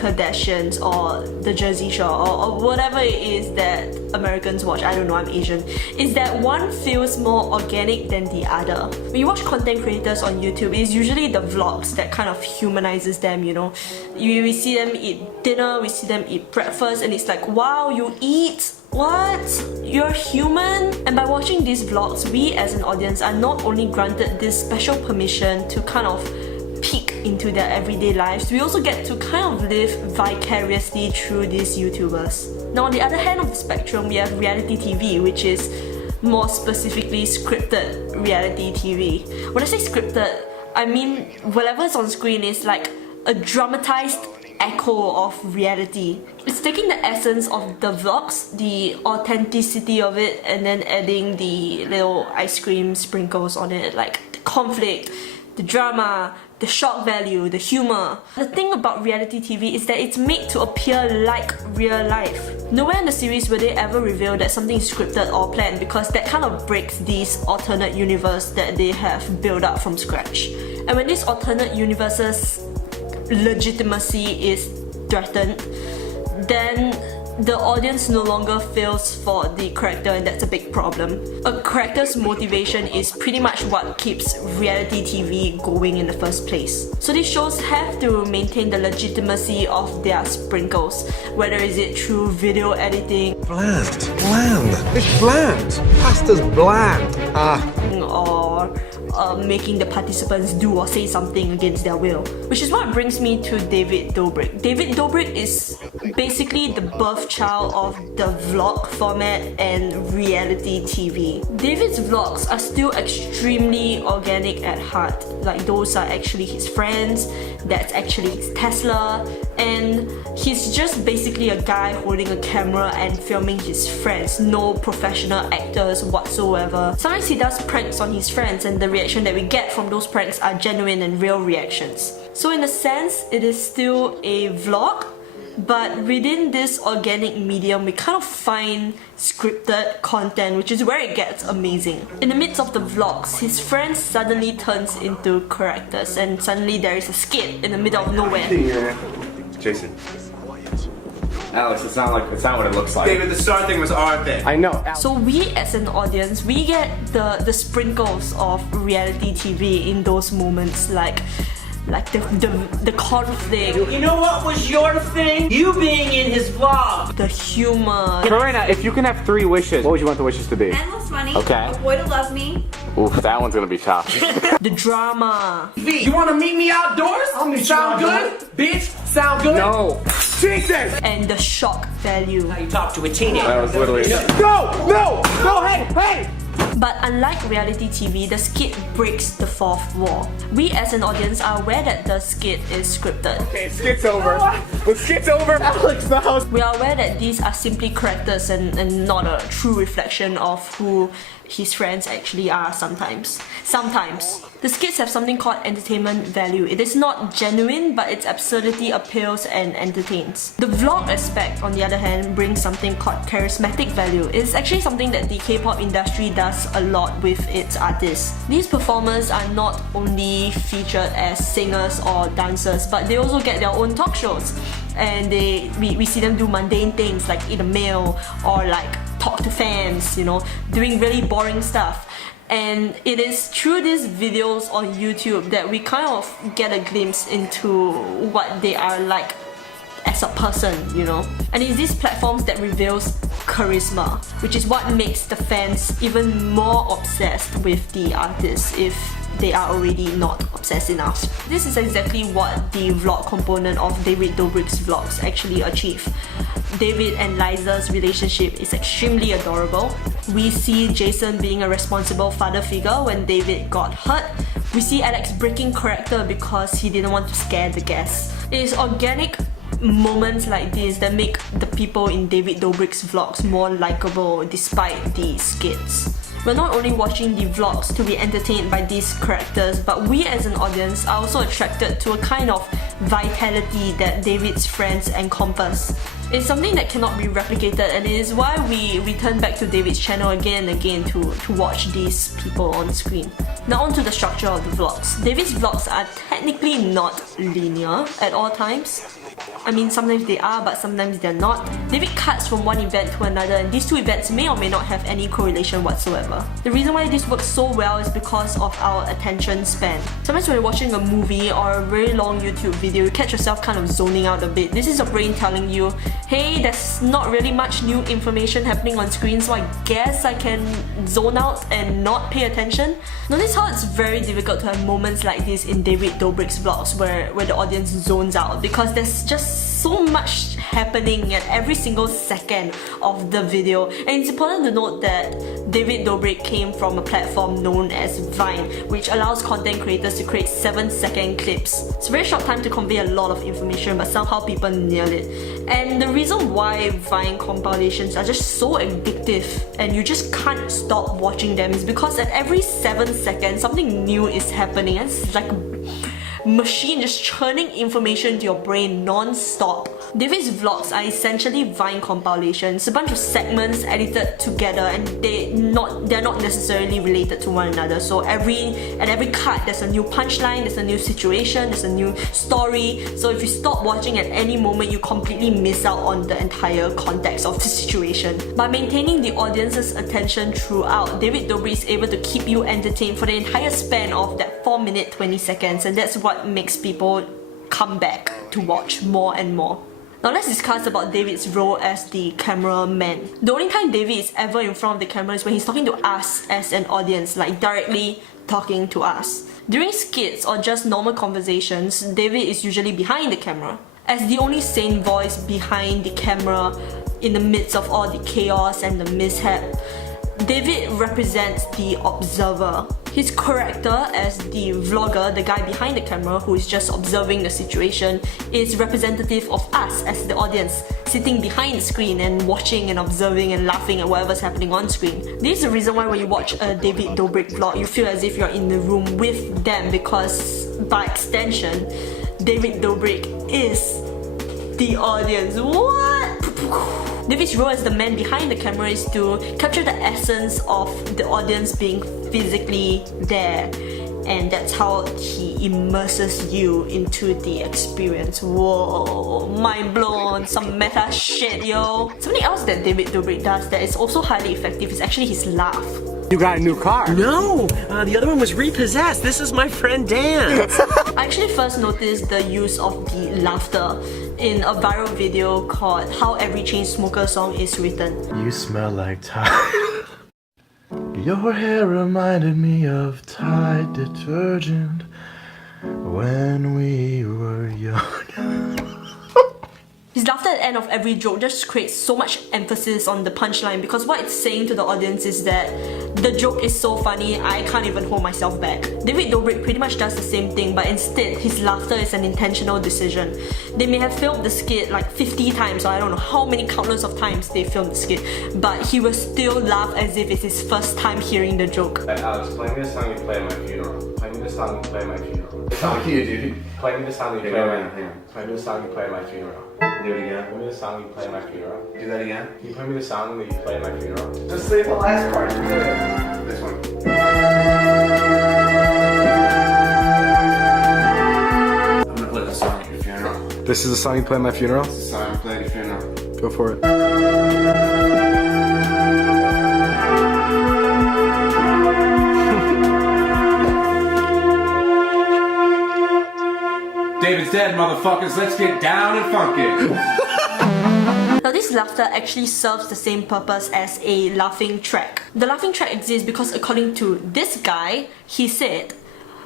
Kardashians or the Jersey Shore or whatever it is that Americans watch, I don't know, I'm Asian, is that one feels more organic than the other. When you watch content creators on YouTube, it's usually the vlogs that kind of humanizes them, you know. We see them eat dinner, we see them eat breakfast, and it's like, wow, you eat? What? You're human? And by watching these vlogs, we as an audience are not only granted this special permission to kind of peek into their everyday lives, we also get to kind of live vicariously through these YouTubers. Now on the other hand of the spectrum, we have reality TV, which is more specifically scripted reality TV. When I say scripted, I mean whatever's on screen is like a dramatized echo of reality. It's taking the essence of the vlogs, the authenticity of it, and then adding the little ice cream sprinkles on it, like the conflict, the drama, the shock value, the humor. The thing about reality TV is that it's made to appear like real life. Nowhere in the series will they ever reveal that something is scripted or planned, because that kind of breaks this alternate universe that they have built up from scratch. And when these alternate universes legitimacy is threatened, then the audience no longer feels for the character, and that's a big problem. A character's motivation is pretty much what keeps reality TV going in the first place. So these shows have to maintain the legitimacy of their sprinkles, whether is it through video editing, bland, it's bland, pasta's bland, or making the participants do or say something against their will. Which is what brings me to David Dobrik. David Dobrik is basically the birth child of the vlog format and reality TV. David's vlogs are still extremely organic at heart. Like, those are actually his friends, that's actually his Tesla, and he's just basically a guy holding a camera and filming his friends, no professional actors whatsoever. Sometimes he does pranks on his friends, and the reaction that we get from those pranks are genuine and real reactions. So in a sense, it is still a vlog, but within this organic medium, we kind of find scripted content, which is where it gets amazing. In the midst of the vlogs, his friend suddenly turns into characters, and suddenly there is a skit in the middle of nowhere. Jason. Alex, it's not what it looks like. David, the star thing was our thing. I know. So we as an audience, we get the sprinkles of reality TV in those moments, like the conflict. You know what was your thing? You being in his vlog. The humor. Karina, if you can have 3 wishes, what would you want the wishes to be? Endless money. Okay. A boy to love me. Oof, that one's gonna be tough. The drama. You wanna meet me outdoors? Sound good? Bitch, sound good? No. Jesus! And the shock value. How you talk to a teenager. That was literally... No, hey! But unlike reality TV, the skit breaks the fourth wall. We as an audience are aware that the skit is scripted. Okay, skit's over. The skit's over. Alex, the house. We are aware that these are simply characters and not a true reflection of who his friends actually are sometimes. The skits have something called entertainment value. It is not genuine, but its absurdity appeals and entertains. The vlog aspect, on the other hand, brings something called charismatic value. It's actually something that the K-pop industry does a lot with its artists. These performers are not only featured as singers or dancers, but they also get their own talk shows. And we see them do mundane things like eat a meal or like talk to fans, you know, doing really boring stuff. And it is through these videos on YouTube that we kind of get a glimpse into what they are like as a person, you know. And it's these platforms that reveals charisma, which is what makes the fans even more obsessed with the artists if they are already not obsessed enough. This is exactly what the vlog component of David Dobrik's vlogs actually achieve. David and Liza's relationship is extremely adorable. We see Jason being a responsible father figure when David got hurt. We see Alex breaking character because he didn't want to scare the guests. It is organic moments like this that make the people in David Dobrik's vlogs more likable despite the skits. We're not only watching the vlogs to be entertained by these characters, but we as an audience are also attracted to a kind of vitality that David's friends encompass. It's something that cannot be replicated, and it is why we return back to David's channel again and again to watch these people on screen. Now on to the structure of the vlogs. David's vlogs are technically not linear at all times. I mean, sometimes they are, but sometimes they're not. David cuts from one event to another, and these two events may or may not have any correlation whatsoever. The reason why this works so well is because of our attention span. Sometimes when you're watching a movie or a very long YouTube video, you catch yourself kind of zoning out a bit. This is your brain telling you, hey, there's not really much new information happening on screen, so I guess I can zone out and not pay attention. Notice how it's very difficult to have moments like this in David Dobrik's vlogs where the audience zones out, because there's just so much happening at every single second of the video. And it's important to note that David Dobrik came from a platform known as Vine, which allows content creators to create 7-second clips. It's a very short time to convey a lot of information, but somehow people nail it. And the reason why Vine compilations are just so addictive and you just can't stop watching them is because at every 7 seconds something new is happening. It's like machine just churning information to your brain non-stop. David's vlogs are essentially Vine compilations, a bunch of segments edited together, and they're not necessarily related to one another. So at every cut there's a new punchline, there's a new situation, there's a new story. So if you stop watching at any moment, you completely miss out on the entire context of the situation. By maintaining the audience's attention throughout, David Dobrik is able to keep you entertained for the entire span of that 4 minute 20 seconds, and that's what makes people come back to watch more and more. Now let's discuss about David's role as the cameraman. The only time David is ever in front of the camera is when he's talking to us as an audience, like directly talking to us. During skits or just normal conversations, David is usually behind the camera. As the only sane voice behind the camera in the midst of all the chaos and the mishap, David represents the observer. His character as the vlogger, the guy behind the camera who is just observing the situation, is representative of us as the audience, sitting behind the screen and watching and observing and laughing at whatever's happening on screen. This is the reason why when you watch a David Dobrik vlog, you feel as if you're in the room with them, because by extension, David Dobrik is the audience. What? David's role as the man behind the camera is to capture the essence of the audience being physically there, and that's how he immerses you into the experience. Whoa, mind blown, some meta shit, yo. Something else that David Dobrik does that is also highly effective is actually his laugh. You got a new car? No, the other one was repossessed. This is my friend Dan. I actually first noticed the use of the laughter in a viral video called How Every Chainsmoker Song Is Written. You smell like Tide. Your hair reminded me of Tide detergent when we were young. His laughter at the end of every joke just creates so much emphasis on the punchline, because what it's saying to the audience is that the joke is so funny, I can't even hold myself back. David Dobrik pretty much does the same thing, but instead his laughter is an intentional decision. They may have filmed the skit like 50 times, or I don't know how many countless of times they filmed the skit, but he will still laugh as if it's his first time hearing the joke. Alex, play me the song you play at my funeral. Play me the song you play at my funeral. Fuck you, dude. Play me the song you play at my Play me the song you play at my funeral. Do it again. Play me the song you play at my funeral. Do that again. Can you play me the song that you play at my funeral? Just leave the last part. This one. I'm gonna play the song at your funeral. This is the song you play at my funeral? This is the song I play at your funeral. Go for it. David's dead, motherfuckers. Let's get down and funky. Now this laughter actually serves the same purpose as a laughing track. The laughing track exists because according to this guy, he said,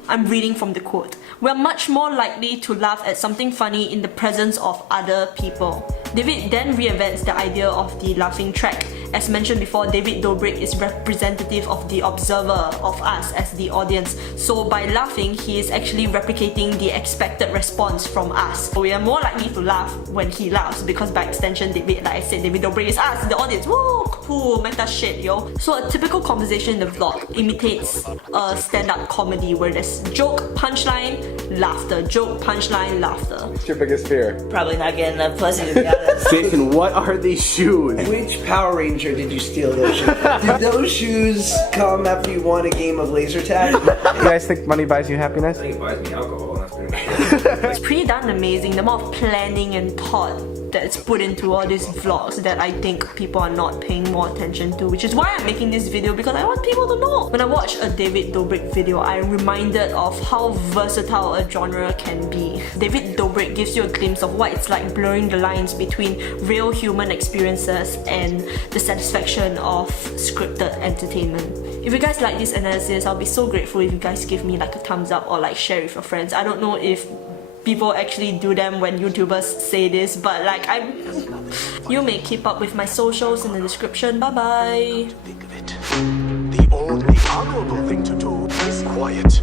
I'm reading from the quote, "We're much more likely to laugh at something funny in the presence of other people." David then reinvents the idea of the laughing track. As mentioned before, David Dobrik is representative of the observer, of us as the audience. So by laughing, he is actually replicating the expected response from us. So we are more likely to laugh when he laughs, because by extension, like I said, David Dobrik is us, the audience. Woo! Cool, meta shit, yo. So a typical conversation in the vlog imitates a stand-up comedy where there's joke, punchline, laughter, joke, punchline, laughter. What's your biggest fear? Probably not getting enough pussy, to be honest. Jason, what are these shoes? Which Power Ranger did you steal those shoes? Did those shoes come after you won a game of laser tag? You guys think money buys you happiness? I think it buys me alcohol, and that's pretty much it. It's pretty darn amazing, the amount of planning and thought that's put into all these vlogs that I think people are not paying more attention to, which is why I'm making this video, because I want people to know. When I watch a David Dobrik video, I'm reminded of how versatile a genre can be. David Dobrik gives you a glimpse of what it's like blurring the lines between real human experiences and the satisfaction of scripted entertainment. If you guys like this analysis, I'll be so grateful if you guys give me like a thumbs up or like share with your friends. I don't know if people actually do them when YouTubers say this, but like you may keep up with my socials in the description. Bye bye. Think of it. The only honorable thing to do is quiet.